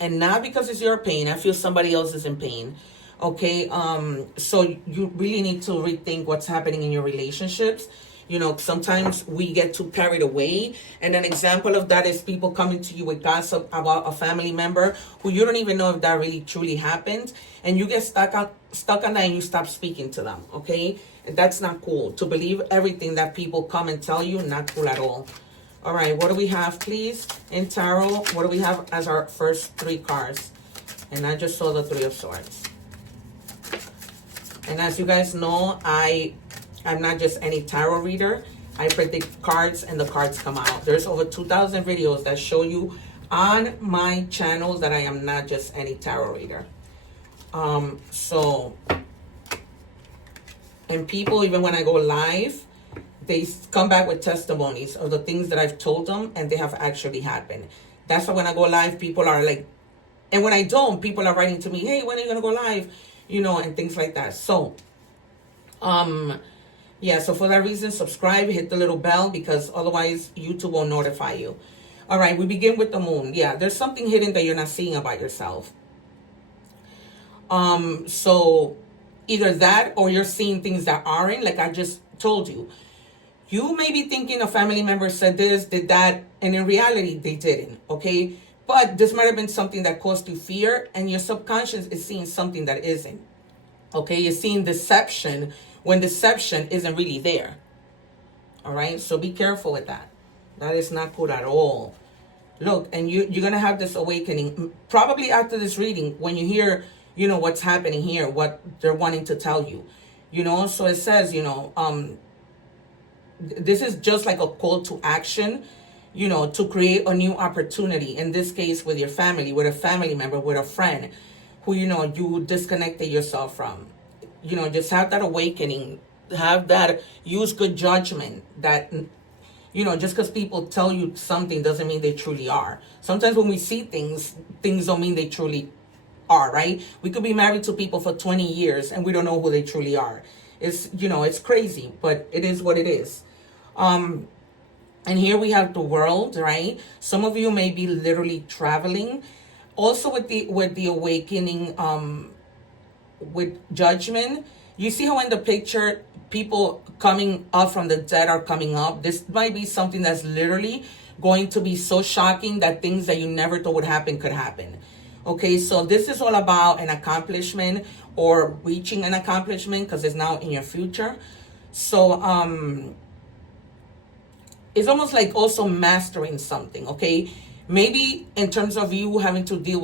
and not because it's your pain. I feel somebody else is in pain. Okay, so you really need to rethink what's happening in your relationships. You know, sometimes we get too carried away, and an example of that is people coming to you with gossip about a family member who you don't even know if that really truly happened, and you get stuck on that, and you stop speaking to them. Okay, and that's not cool. To believe everything that people come and tell you, not cool at all. All right, what do we have, please, in tarot? What do we have as our first three cards? And I just saw the Three of Swords. And as you guys know, I'm not just any tarot reader. I predict cards and the cards come out. There's over 2,000 videos that show you on my channels that I am not just any tarot reader. And people, even when I go live, they come back with testimonies of the things that I've told them and they have actually happened. That's why when I go live, people are like, and when I don't, people are writing to me, hey, when are you going to go live? You know, and things like that. So, yeah, so for that reason, subscribe, hit the little bell, because otherwise YouTube won't notify you. All right, we begin with the moon. Yeah, there's something hidden that you're not seeing about yourself. So either that or you're seeing things that aren't, like I just told you. You may be thinking a family member said this, did that, and in reality, they didn't, okay? But this might have been something that caused you fear, and your subconscious is seeing something that isn't, okay? You're seeing deception when deception isn't really there, all right? So be careful with that. That is not good at all. Look, and you're going to have this awakening, probably after this reading, when you hear, you know, what's happening here, what they're wanting to tell you, you know? So it says, you know, this is just like a call to action, you know, to create a new opportunity. In this case, with your family, with a family member, with a friend who, you know, you disconnected yourself from. You know, just have that awakening, have that, use good judgment. That, you know, just because people tell you something doesn't mean they truly are. Sometimes when we see things don't mean they truly are, right? We could be married to people for 20 years and we don't know who they truly are. It's, you know, it's crazy, but it is what it is. And here we have the World, right? Some of you may be literally traveling. Also with the awakening, with Judgment, you see how in the picture people coming up from the dead are coming up. This might be something that's literally going to be so shocking that things that you never thought would happen could happen. Okay, so this is all about an accomplishment or reaching an accomplishment because it's now in your future. So it's almost like also mastering something, okay? Maybe in terms of you having to deal with